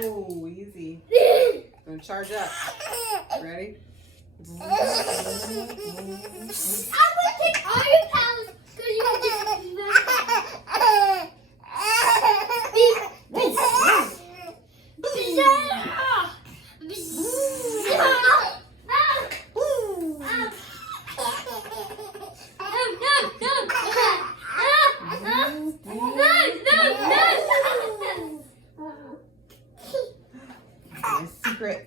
Whoa, easy. Gonna charge up. Ready? I would take all your powers because you would just Secret.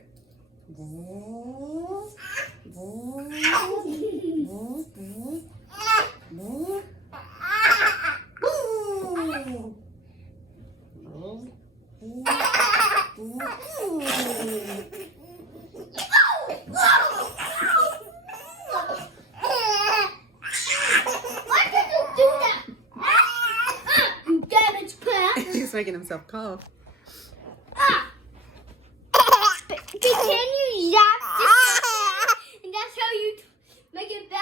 He's making himself cough. Can you zap this? And that's how you make it bad?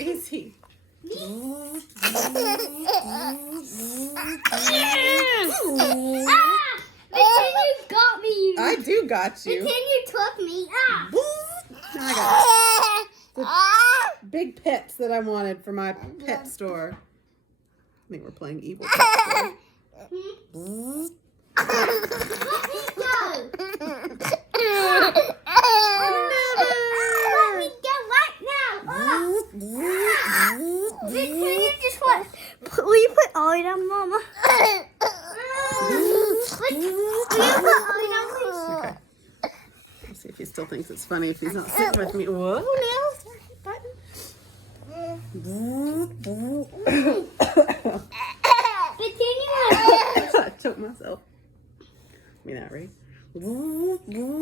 Easy. I do got you. Pretend you took me. I got the big pets that I wanted for my pet store. I think we're playing evil pet store. Will you put Ollie down, Mama? Okay. Let's see if he still thinks it's funny if he's not sitting with me. Whoa, now. I choked myself. Give me that, right? Oh no!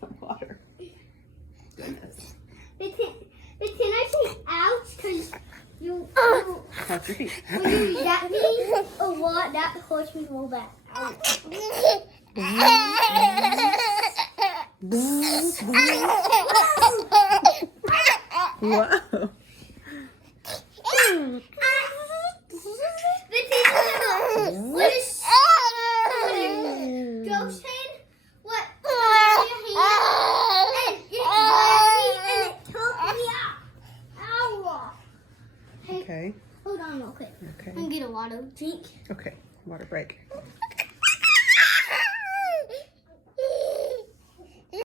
Some water. Goodness. Can I say ouch? Because you. Touch your feet. When you zap me a lot, that hurts me real bad. Whoa. What is ghost hand? What? And it took me out. Ow. Okay. Hold on real quick. Okay. I'm gonna get a water drink. Okay. Water break.